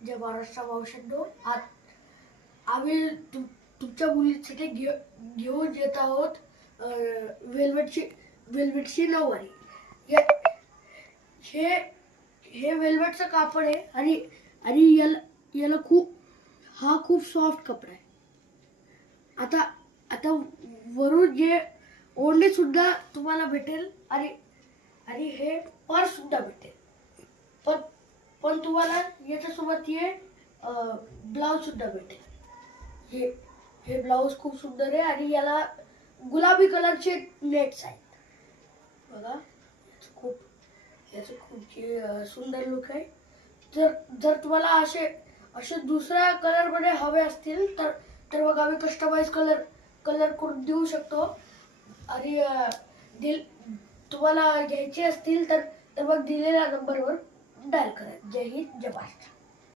जय महाराष्ट्र भाऊशेंनो, आज आम्ही तुमच्या मुलीसाठी घेऊन येत आहोत वेल्वेटची नऊवारी. हे हे वेल्वेटचं कापड आहे आणि आणि याला खूप सॉफ्ट कपडा आहे. आता आता वरून जे ओढणी सुद्धा तुम्हाला भेटेल आणि आणि हे पर्स सुद्धा भेटेल. पण तुम्हाला याच्यासोबत हे ब्लाउज सुद्धा भेटेल. हे ब्लाउज खूप सुंदर आहे आणि याला गुलाबी कलरचे नेट्स आहेत बघा. याचं खूप सुंदर लुक आहे. जर तुम्हाला असे दुसऱ्या कलर मध्ये हवे असतील तर मग आम्ही कस्टमाइज कलर करून देऊ शकतो. आणि तुम्हाला घ्यायचे असतील तर मग दिलेल्या नंबरवर डायल करा. जय हिंद, जय महाराष्ट्र.